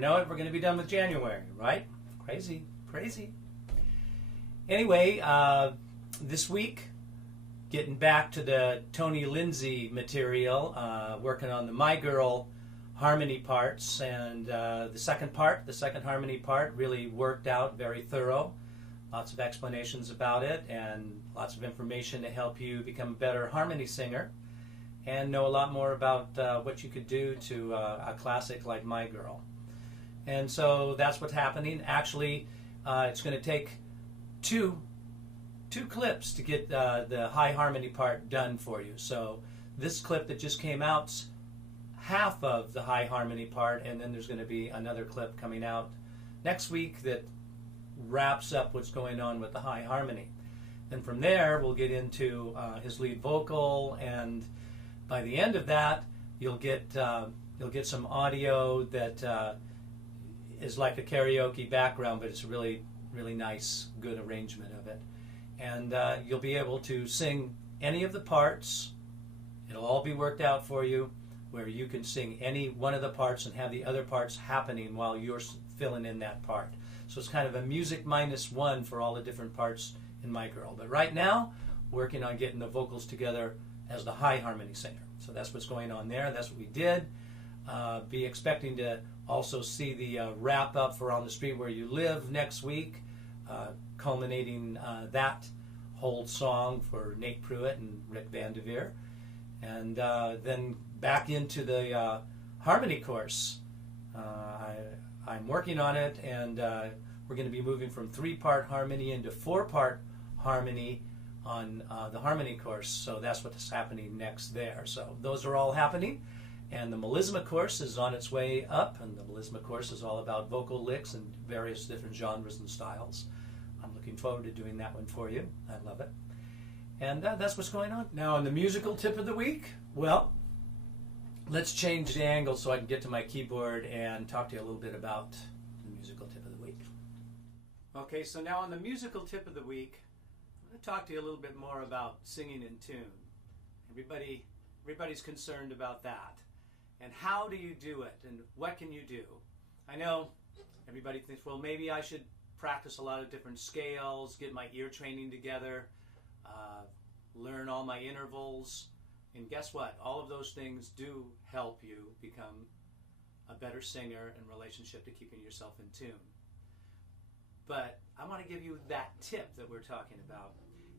know it, we're going to be done with January, right? Crazy, crazy. Anyway, this week, getting back to the Tony Lindsay material, working on the My Girl harmony parts, and the second harmony part, really worked out, very thorough. Lots of explanations about it and lots of information to help you become a better harmony singer and know a lot more about what you could do to a classic like My Girl. And so that's what's happening. Actually, it's going to take two clips to get the high harmony part done for you. So this clip that just came out's half of the high harmony part, and then there's going to be another clip coming out next week that wraps up what's going on with the high harmony. And from there, we'll get into his lead vocal, and by the end of that, you'll get some audio that is like a karaoke background, but it's a really, really nice, good arrangement of it. And you'll be able to sing any of the parts. It'll all be worked out for you, where you can sing any one of the parts and have the other parts happening while you're filling in that part. So it's kind of a music -1 for all the different parts in My Girl. But right now, working on getting the vocals together as the high harmony singer. So that's what's going on there. That's what we did. Be expecting to also see the wrap up for On the Street Where You Live next week, culminating that whole song for Nate Pruitt and Rick Van Devere. And then back into the harmony course. I'm working on it, and we're going to be moving from 3-part harmony into 4-part harmony on the harmony course. So that's what's happening next there. So those are all happening. And the melisma course is on its way up, and the melisma course is all about vocal licks and various different genres and styles. I'm looking forward to doing that one for you. I love it. And that's what's going on. Now, on the musical tip of the week, well, let's change the angle so I can get to my keyboard and talk to you a little bit about the musical tip of the week. Okay, so now on the musical tip of the week, I'm going to talk to you a little bit more about singing in tune. Everybody's concerned about that. And how do you do it? And what can you do? I know everybody thinks, well, maybe I should practice a lot of different scales, get my ear training together, learn all my intervals. And guess what? All of those things do help you become a better singer in relationship to keeping yourself in tune. But I want to give you that tip that we're talking about.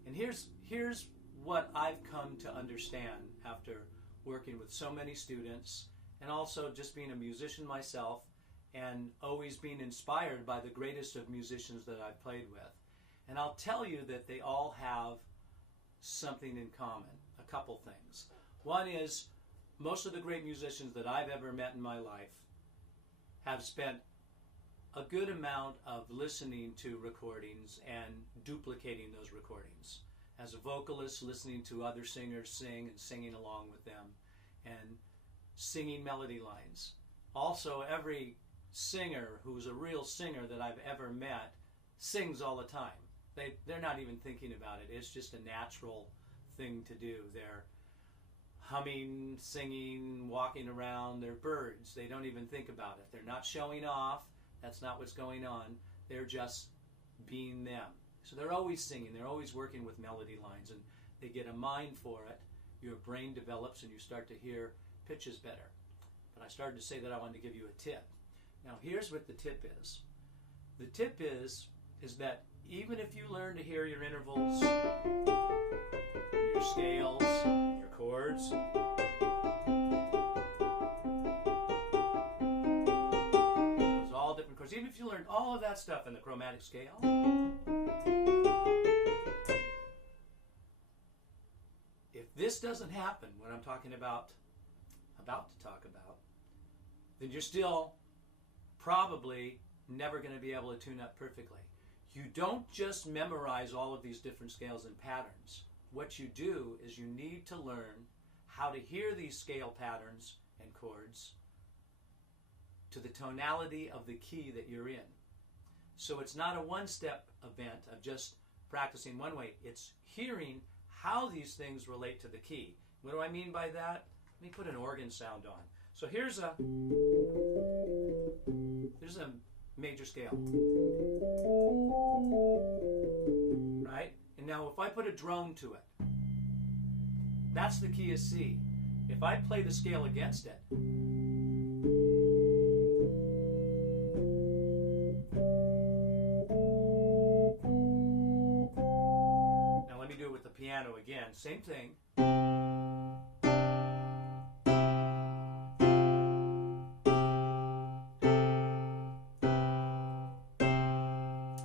And here's what I've come to understand after working with so many students, and also just being a musician myself and always being inspired by the greatest of musicians that I've played with. And I'll tell you that they all have something in common, a couple things. One is, most of the great musicians that I've ever met in my life have spent a good amount of listening to recordings and duplicating those recordings. As a vocalist, listening to other singers sing and singing along with them and singing melody lines. Also, every singer who's a real singer that I've ever met sings all the time. They're not even thinking about it. It's just a natural thing to do. They're humming, singing, walking around. They're birds. They don't even think about it. They're not showing off. That's not what's going on. They're just being them. So they're always singing. They're always working with melody lines, and they get a mind for it. Your brain develops, and you start to hear pitches better. But I started to say that I wanted to give you a tip. Now, here's what the tip is. The tip is that even if you learn to hear your intervals, your scales, your chords, those all different chords, even if you learn all of that stuff in the chromatic scale, if this doesn't happen, what I'm talking about to talk about, then you're still probably never going to be able to tune up perfectly. You don't just memorize all of these different scales and patterns. What you do is you need to learn how to hear these scale patterns and chords to the tonality of the key that you're in. So it's not a one-step event of just practicing one way. It's hearing how these things relate to the key. What do I mean by that? Let me put an organ sound on. So here's a... There's a major scale. Right? And now if I put a drone to it, that's the key of C. If I play the scale against it, now let me do it with the piano again. Same thing.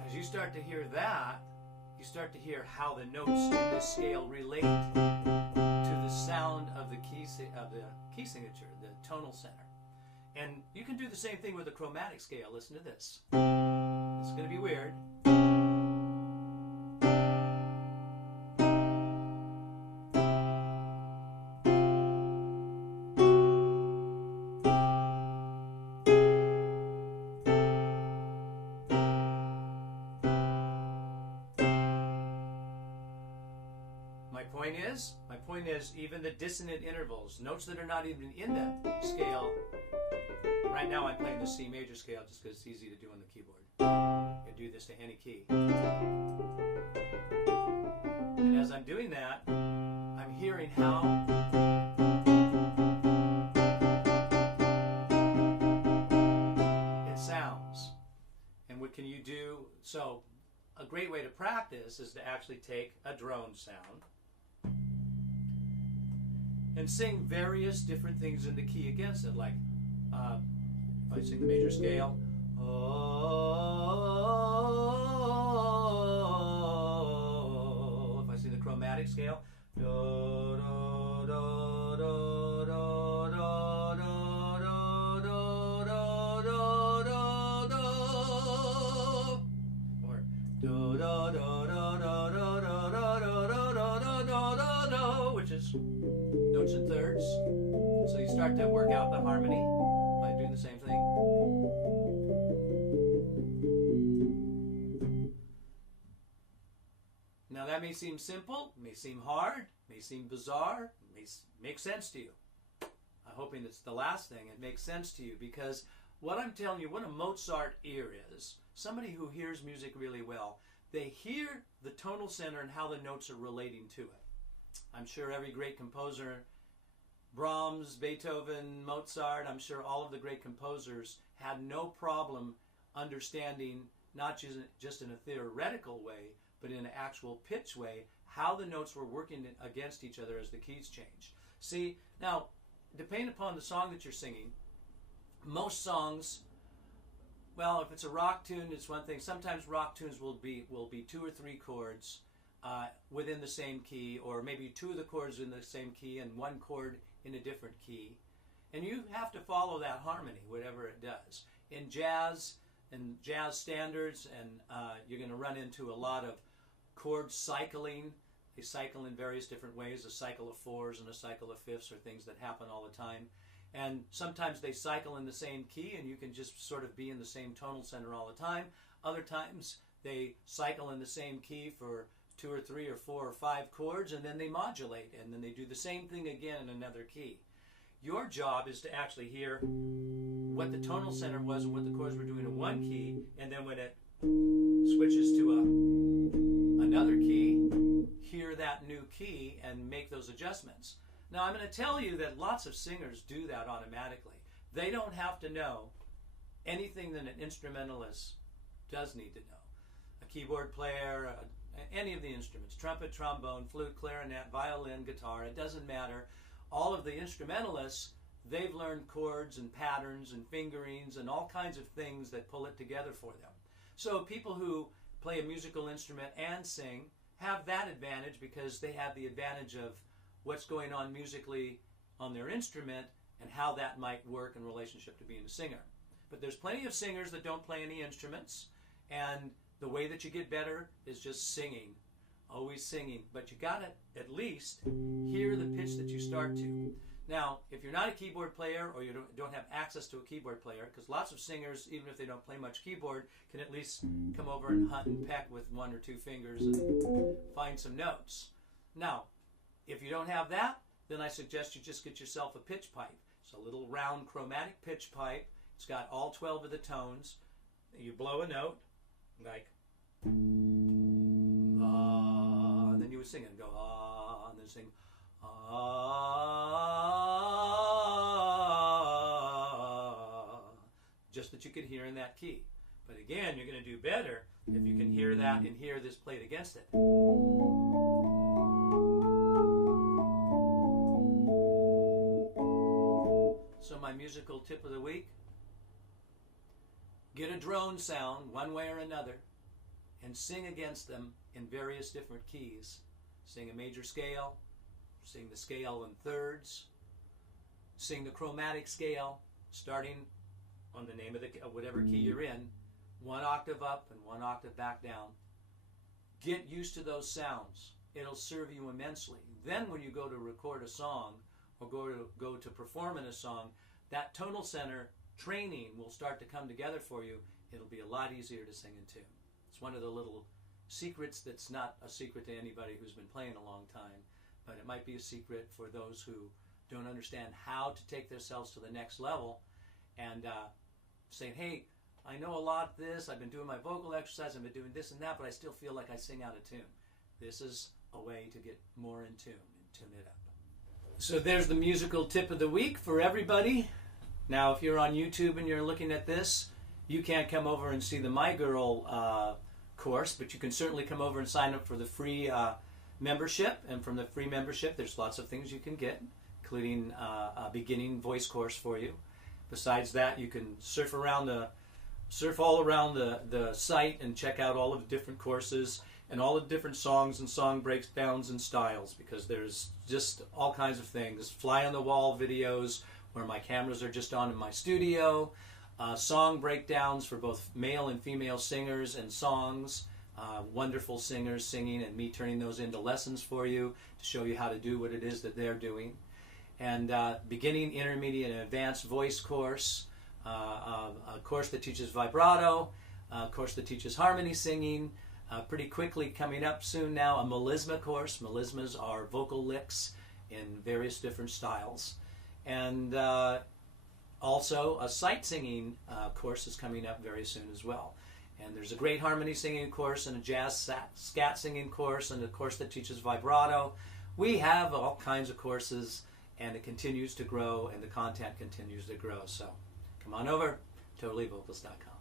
As you start to hear that, you start to hear how the notes in this scale relate to the sound of the key signature, the tonal center. And you can do the same thing with a chromatic scale. Listen to this. It's going to be weird. My point is, even the dissonant intervals, notes that are not even in the scale. Right now I'm playing the C major scale just because it's easy to do on the keyboard. You can do this to any key. And as I'm doing that, I'm hearing how it sounds. And what can you do? So a great way to practice is to actually take a drone sound and sing various different things in the key against it. Like if I sing the major scale, oh, if I sing the chromatic scale, do, do, do, do, do, do, do, do, do, do, or do, do, do, do, do, do, which is notes and thirds. So you start to work out the harmony by doing the same thing. Now that may seem simple, may seem hard, may seem bizarre, may make sense to you. I'm hoping it's the last thing. It makes sense to you because what I'm telling you, what a Mozart ear is, somebody who hears music really well, they hear the tonal center and how the notes are relating to it. I'm sure every great composer, Brahms, Beethoven, Mozart, I'm sure all of the great composers had no problem understanding, not just in a theoretical way, but in an actual pitch way, how the notes were working against each other as the keys changed. See, now, depending upon the song that you're singing, most songs, well, if it's a rock tune, it's one thing. Sometimes rock tunes will be 2 or 3 chords within the same key, or maybe 2 of the chords in the same key and 1 chord in a different key. And you have to follow that harmony, whatever it does. In jazz and jazz standards, and you're going to run into a lot of chord cycling. They cycle in various different ways, a cycle of 4s and a cycle of 5ths are things that happen all the time. And sometimes they cycle in the same key and you can just sort of be in the same tonal center all the time. Other times they cycle in the same key for 2 or 3 or 4 or 5 chords, and then they modulate, and then they do the same thing again in another key. Your job is to actually hear what the tonal center was and what the chords were doing in one key, and then when it switches to another key, hear that new key and make those adjustments. Now I'm going to tell you that lots of singers do that automatically. They don't have to know anything that an instrumentalist does need to know. A keyboard player, any of the instruments, trumpet, trombone, flute, clarinet, violin, guitar, it doesn't matter. All of the instrumentalists, they've learned chords and patterns and fingerings and all kinds of things that pull it together for them. So people who play a musical instrument and sing have that advantage because they have the advantage of what's going on musically on their instrument and how that might work in relationship to being a singer. But there's plenty of singers that don't play any instruments, and the way that you get better is just singing, always singing. But you got to at least hear the pitch that you start to. Now, if you're not a keyboard player or you don't have access to a keyboard player, because lots of singers, even if they don't play much keyboard, can at least come over and hunt and peck with 1 or 2 fingers and find some notes. Now, if you don't have that, then I suggest you just get yourself a pitch pipe. It's a little round chromatic pitch pipe. It's got all 12 of the tones. You blow a note, like ah, and then you would sing it and go ah, and then sing ah, just that you could hear in that key. But again, you're going to do better if you can hear that and hear this played against it. So my musical tip of the week: get a drone sound one way or another and sing against them in various different keys. Sing a major scale, sing the scale in thirds, sing the chromatic scale starting on the name of the whatever key you're in, one octave up and one octave back down. Get used to those sounds. It'll serve you immensely. Then when you go to record a song or go to perform in a song, that tonal center training will start to come together for you. It'll be a lot easier to sing in tune. It's one of the little secrets that's not a secret to anybody who's been playing a long time, but it might be a secret for those who don't understand how to take themselves to the next level and saying, hey, I know a lot of this, I've been doing my vocal exercise, I've been doing this and that, but I still feel like I sing out of tune. This is a way to get more in tune and tune it up. So there's the musical tip of the week for everybody. Now, if you're on YouTube and you're looking at this, you can't come over and see the My Girl course, but you can certainly come over and sign up for the free membership. And from the free membership, there's lots of things you can get, including a beginning voice course for you. Besides that, you can surf all around the site and check out all of the different courses and all the different songs and song breakdowns and styles, because there's just all kinds of things. Fly on the wall videos where my cameras are just on in my studio, song breakdowns for both male and female singers and songs, wonderful singers singing and me turning those into lessons for you to show you how to do what it is that they're doing. And beginning, intermediate, and advanced voice course, a course that teaches vibrato, a course that teaches harmony singing, pretty quickly coming up soon now, a melisma course. Melismas are vocal licks in various different styles. And also a sight singing course is coming up very soon as well. And there's a great harmony singing course and a jazz scat singing course and a course that teaches vibrato. We have all kinds of courses, and it continues to grow and the content continues to grow. So come on over, totallyvocals.com.